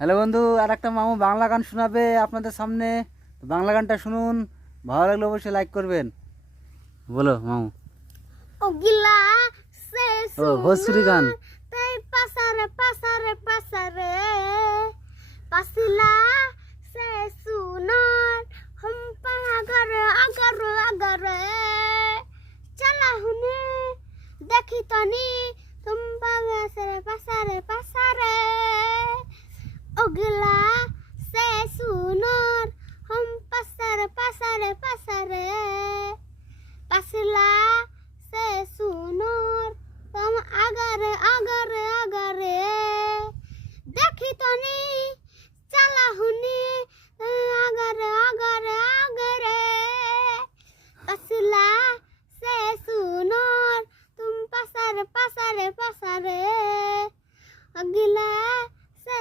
Hello বন্ধু, আর একটা মামু বাংলা গান শোনাবে আপনাদের সামনে। তো বাংলা গানটা শুনুন, ভালো লাগলে অবশ্যই লাইক করবেন। বলো মামু। ওগিলা সে ও ভোজপুরি গান। সুনার তাই পাসারে পাসারে পাসারে পাসিলা সে সুনার हम पागर अगर अगर चला हुने देखी तनी तुम पासारे पासारे पासारे ओगला से सुनार हम पासारे पासारे पासारे पासला से सुनोर तुम अगरे अगरे अगरे देखी तो नहीं चला हुनी अगरे अगरे अगरे पासला से सुनोर तुम पसरे पसरे पसरे अगला से